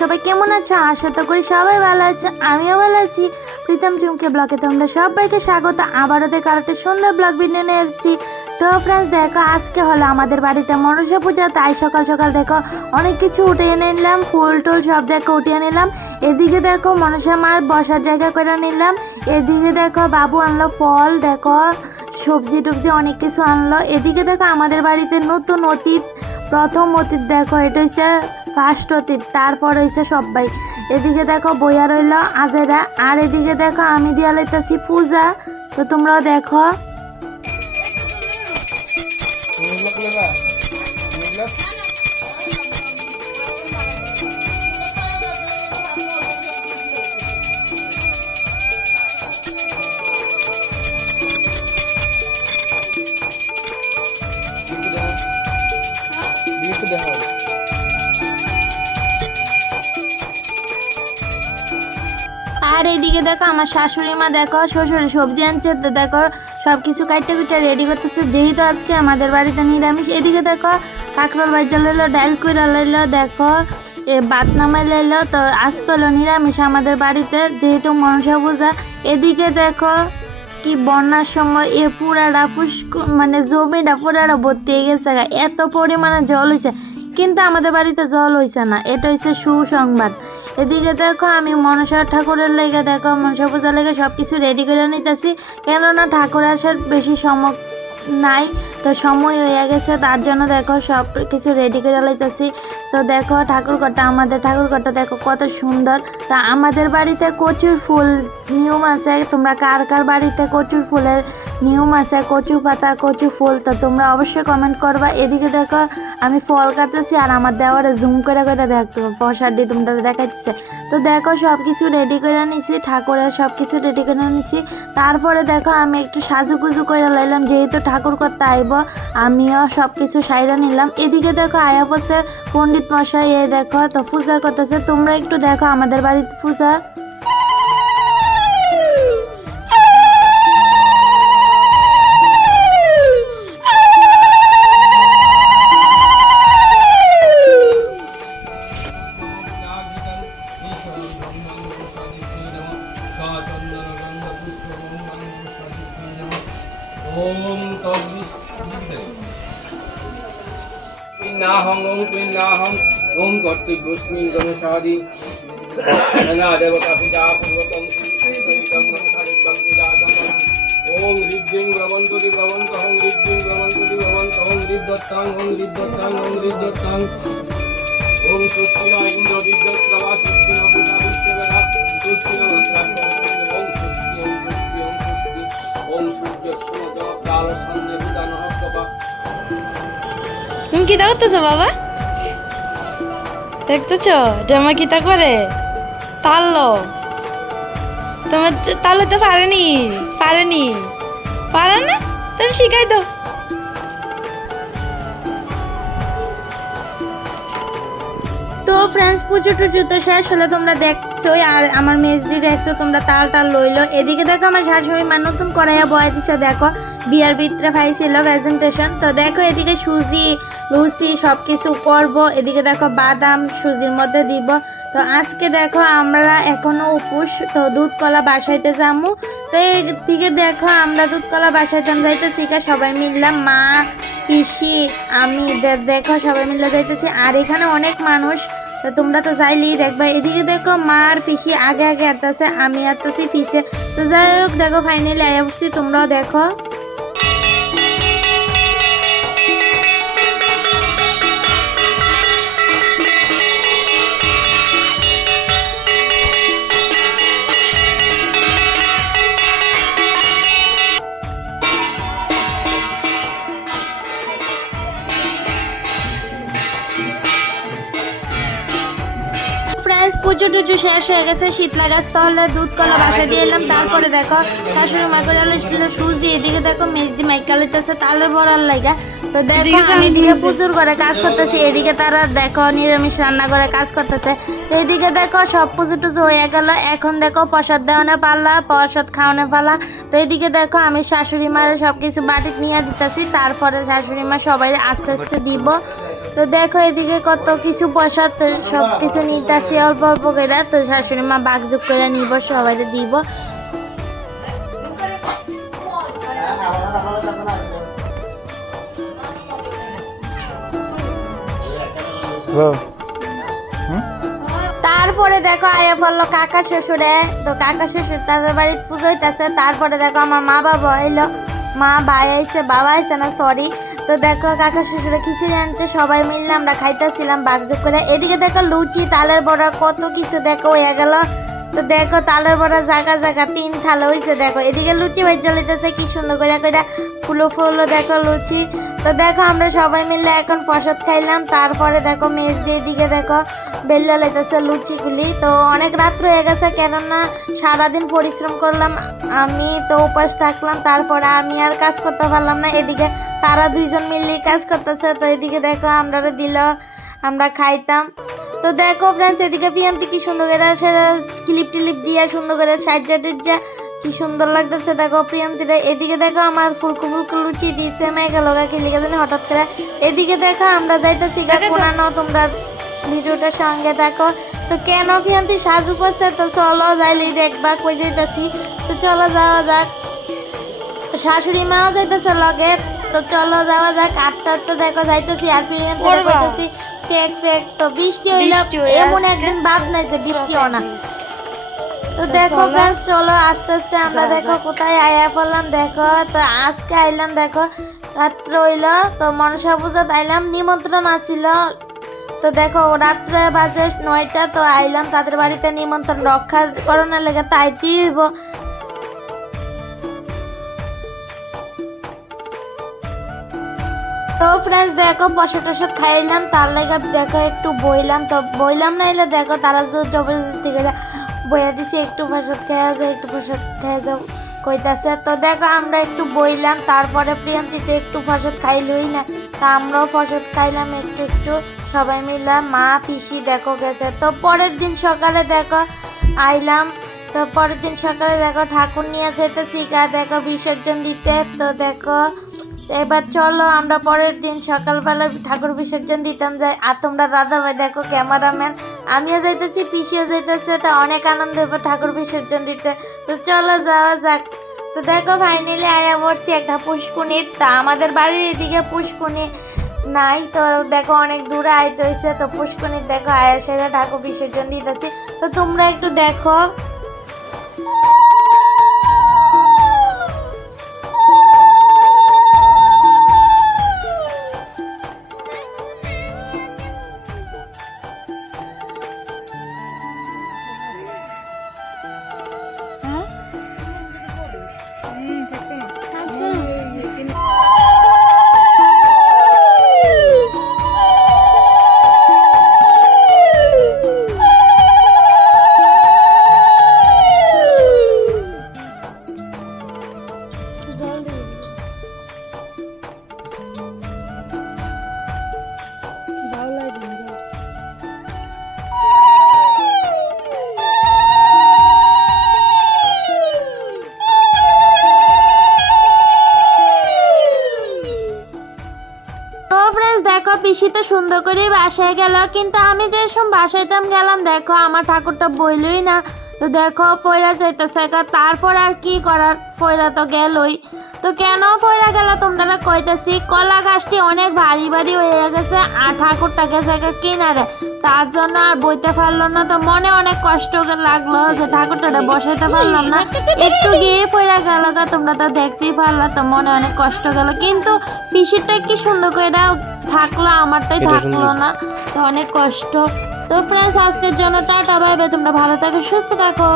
সবাই কেমন আছো? আশা তো করি সবাই ভালো আছে, আমিও ভালো আছি। প্রীতম চুমকে ব্লগে তোমরা সবাইকে স্বাগত। আবারও দেখো আরেকটা সুন্দর ব্লগ ভিডিও নিয়ে এসেছি। তো ফ্রেন্ডস দেখো আজকে হলো আমাদের বাড়িতে মনসা পূজা, তাই সকাল সকাল দেখো অনেক কিছু উঠিয়ে নিলাম, ফুল টুল সব দেখো উঠিয়ে নিলাম। এদিকে দেখো মনসা মার বসার জায়গা করে নিলাম। এদিকে দেখো বাবু আনলো ফল, দেখো সবজি টবজি অনেক কিছু আনলো। এদিকে দেখো আমাদের বাড়িতে নতুন অতীত, প্রথম অতীত দেখো, এটা হচ্ছে ফার্স্ট অতীত, তারপর হয়েছে সবাই এদিকে দেখো বইয়া রইল, আজেরা। আর এদিকে দেখো আমি দিয়া লইতেছি পূজা। তো তোমরাও দেখো। আর এইদিকে দেখো আমার শাশুড়ি মা, দেখো শ্বশুর সবজি আনছে, তো দেখো সব কিছু কাইটে কুইটে রেডি করতেছে। যেহেতু আজকে আমাদের বাড়িতে নিরামিষ, এদিকে দেখো কাঁকড়াল বাজা লাইলো ডাইল কুইরা লাইলো, দেখো এ বাত নামাই লাইলো, তো আজকে হলো নিরামিষ আমাদের বাড়িতে, যেহেতু মনসা পূজা। এদিকে দেখো কি বন্যার সময় এ পুরাটা পুষ্ক মানে জমিটা পুরাটা ভর্তি হয়ে গেছে। এত পরিমাণে জল হয়েছে কিন্তু আমাদের বাড়িতে জল হয়েছে না, এটা হচ্ছে সুসংবাদ। এদিকে দেখো, আমি মনসা ঠাকুরের লেগে দেখো, মনসা পূজার লেগে সব কিছু রেডি করে নিতেছি। কেননা ঠাকুর আসার বেশি সময় নাই, তো সময় হয়ে গেছে, তার জন্য দেখো সব কিছু রেডি করে লাইতেছি। তো দেখো ঠাকুর কটা আমাদের ঠাকুর কটা দেখো কত সুন্দর। তা আমাদের বাড়িতে কচুর ফুল নিয়ম আছে, তোমরা কার কার বাড়িতে কচুর ফুলের নিয়ম আছে কচু পাতা, কচু ফুল, তো তোমরা অবশ্যই কমেন্ট করবা। এদিকে দেখো, আমি ফল কাটতেছি আর আমার দেওয়ারে জুম করে করে দেখতো প্রসাদ দিয়ে তোমরা দেখাচ্ছে। তো দেখো সব কিছু রেডি করে নিছি, ঠাকুরের সব কিছু রেডি করে নিছি। তারপরে দেখো, আমি একটু সাজুগুজু করে লাইলাম, যেহেতু ঠাকুর করতে আইব, আমিও সব কিছু সাইরা নিলাম। এদিকে দেখো, আয়া বসে পণ্ডিত মশাই, এ দেখো, তো পূজা করতেছে। তোমরা একটু দেখো, আমাদের বাড়িতে পূজা ओम नाहं ओम क्लीं नाहं ओम कर्तृभ्योऽस्मिन् गणसादि नादेवतापूजापूर्वकं श्रीकृष्णं पूजाकम् ओम हृद्यं भवन्तुति भवन्तहं हृद्यं भवन्तुति भवन्तहं हृद्दत्तां हं हृद्दत्तां हं हृद्दत्तां ओम सुस्थिरा इन्द्र विद्युत् प्रभा सुस्थिरा पूजा विश्वरा सुस्थिरा তুমি কি দেখতেছো, বাবা? দেখতেছ? জামা কিতা করে? তাললো। তোমার তো- তাল্লো তো পারেনি পারেনি। পারে না? তুমি শিখাই দাও। ফ্রেন্ডস পুজো টুজো তো শেষ হলে, তোমরা দেখছ আর আমার মেজদি দেখছ, তোমরা তাল টাল লইলো। এদিকে দেখো আমার শাশুড়ি মা নতুন করাইয়া বয় দিছে, দেখো। বিয়ার ভিতরে পাইছিল প্রেজেন্টেশন তো দেখো এদিকে সুজি, লুচি সব কিছু করব, এদিকে দেখো বাদাম সুজির মধ্যে দিব। তো আজকে দেখো আমরা এখনও উপোস, তো দুধ কলা বাসাইতে যামু। তো এদিকে দেখো আমরা দুধ কলা বাসাইতাম যাইতেছি সবাই মিললাম, মা, পিসি, আমি দেখো সবাই মিলে যাইতেছি। আর এখানে অনেক মানুষ তো তোমরা তো যাইলেই দেখবা। এদিকে দেখো মা আর পিসি আগে আগে আসতেছে আমি আসতেছি পিছে। তো যাই হোক, দেখো ফাইনালি আয়া তোমরাও দেখো। পুজো টুজো শেষ হয়ে গেছে শীতলা গাছ তাহলে দুধ কলা বাসা দিয়ে এলাম। তারপরে দেখো শাশুড়ি মা করে সুজ দিয়ে এদিকে দেখো মেজদি তালের বড়ার লাগা তো দেখো আমি এদিকে প্রচুর করে কাজ করতেছি এদিকে তারা দেখো নিরামিষ রান্না করে কাজ করতেছে। এদিকে দেখো সব পুজো টুজো হয়ে গেল এখন দেখো প্রসাদ দেওয়ানোর পাল্লা প্রসাদ খাওয়ানোর পাল্লা তো এদিকে দেখো আমি শাশুড়ি মার সব কিছু বাটি নিয়ে দিতেছি তারপরে শাশুড়ি মা সবাই আস্তে আস্তে দিব। তো দেখো এদিকে কত কিছু প্রসাদ তো সব কিছু নিতেছি অল্প অল্প করে। তো শাশুড়ি মা বাগযুগ করে নিব সবাই দিব। তারপরে দেখো আয়া বলল কাকা শ্বশুরে। তো কাকা শ্বশুর তাদের বাড়ির পুজো হইতেছে। তারপরে দেখো আমার মা বাবা এলো। মা ভাই আইসে বাবা আইসে না সরি তো দেখো, কাকা শ্বশুরে খিচুড়ি আনছে সবাই মিললে আমরা খাইতেছিলাম বাগযোগ করে। এদিকে দেখো লুচি, তালের বড়া, কত কিছু দেখো, হয়ে গেল। তো দেখো, তালের বড়া জায়গা জায়গা তিন থালা হয়েছে দেখো। এদিকে লুচি ভাই জ্বলিতেছে কি সুন্দর করে করে ফুলো ফুলো দেখো লুচি। তো দেখো, আমরা সবাই মিলে এখন প্রসাদ খাইলাম। তারপরে দেখো, মেজ দিয়ে দিকে দেখো, বেল্লা লেগেছে লুচিগুলি। তো অনেক রাত্র হয়ে গেছে, কেননা সারাদিন পরিশ্রম করলাম। আমি তো উপাস থাকলাম, তারপরে আমি আর কাজ করতে পারলাম না। এদিকে তারা দুইজন মিলে কাজ করতেছে তো এদিকে দেখো আমরা দিল আমরা খাইতাম। তো দেখো ফ্রেন্ডস এদিকে পিয়ান্তি কি সুন্দর করে ক্লিপ টিলিপ দিয়ে সুন্দর করে সাইড সাইডের যা কি সুন্দর লাগতেছে। দেখো প্রিয়ন্তীরা এদিকে দেখো আমার ফুলকু ফুলকু লুচি দিয়েছে মেঘা লগা কি লিখে জানি হঠাৎ করে। এদিকে দেখো আমরা যাইতেছি গা কোনানো তোমরা ভিডিওটার সঙ্গে দেখো। তো কেন প্রিয়ন্তী সাজু করছে? তো চলো যাইলি দেখবা কই যাইতেছি। তো চলো যাওয়া যাক। শাশুড়ি মাও যাইতেছে লগে। তো চলো যাওয়া যাক আটটা আটটা দেখো যাইতেছি আর করবা? কইতেছি চেক চেক তো বৃষ্টি হইল এমন একদিন বাদ নাই যে বৃষ্টিও না। তো তো দেখো। ফ্রেন্ডস চলো আস্তে আস্তে আমরা দেখো কোথায় আয়া পড়লাম দেখো তো আজকে আইলাম দেখো রাত্র হইল তো মনসা পূজাত আইলাম নিমন্ত্রণ আসিল। তো দেখো রাত্রে বাজে নয়টা তো আইলাম তাদের বাড়িতে নিমন্ত্রণ রক্ষা করোনার লেগে তাইতেই হইব। তো ফ্রেন্ডস দেখো প্রসাদ টসাদ খাইলাম, তার লেগে দেখো একটু বইলাম। তো বইলাম না, এলে দেখো, তারা জবরদস্তি করে বইয়া দিছে, একটু প্রসাদ খেয়ে যাও, একটু প্রসাদ খেয়ে যাও কইতাছে। তো দেখো, আমরা একটু বইলাম, তারপরে প্রিয়ন্তিতে একটু প্রসাদ খাইলই না, তা আমরাও প্রসাদ খাইলাম একটু একটু, সবাই মিলে মা, পিসি দেখো গেছে। তো পরের দিন সকালে দেখো, আইলাম। তো পরের দিন সকালে দেখো, ঠাকুর নিয়ে যেতে শিখা দেখো বিসর্জন দিতে। তো দেখো এবার চলো, আমরা পরের দিন সকালবেলা ঠাকুর বিসর্জন দিতাম যাই। আর তোমরা দাদা ভাই দেখো, ক্যামেরাম্যান। আমিও যাইতেছি, পিসিও যাইতেছে, তা অনেক আনন্দ হবে ঠাকুর বিসর্জন দিতে। তো চলো, যাওয়া যাক। তো দেখো ফাইনালি আয়া পড়ছি একটা পুষ্কুনি তা আমাদের বাড়ির এদিকে পুষ্কুনি নাই, তো দেখো অনেক দূরে আইতে হয়েছে তো পুষ্কুনির দেখো আয়া সেটা ঠাকুর বিসর্জন দিতেছি। তো তোমরা একটু দেখো পিসি তো সুন্দর করে বাসায় গেল, কিন্তু আমি যে সময় বাসাইতাম গেলাম, দেখো আমার ঠাকুরটা বইলই না। তো দেখো পয়রা যাইতেছে। তারপর আর কি করার? পয়রা তো গেলই। তো কেন পয়রা গেল তোমরা কইতেছি, কলা গাছটি অনেক ভারী ভারী হয়ে গেছে আর ঠাকুরটা গেছে কিনারে। তার জন্য আর বইতে পারল না, তো মনে অনেক কষ্ট লাগল যে ঠাকুরটা বসাইতে পারলাম না। একটু গিয়ে পয়রা গেল তোমরা তো দেখতেই পারল, তো মনে অনেক কষ্ট গেল। কিন্তু পিসিরটা কি সুন্দর করে থাকল আমারটাই থাকল না। তো অনেক কষ্ট। তো ফ্রেন্ডস আজকের জন্য টাটা বাইবে তোমরা ভালো থাকো সুস্থ থাকো।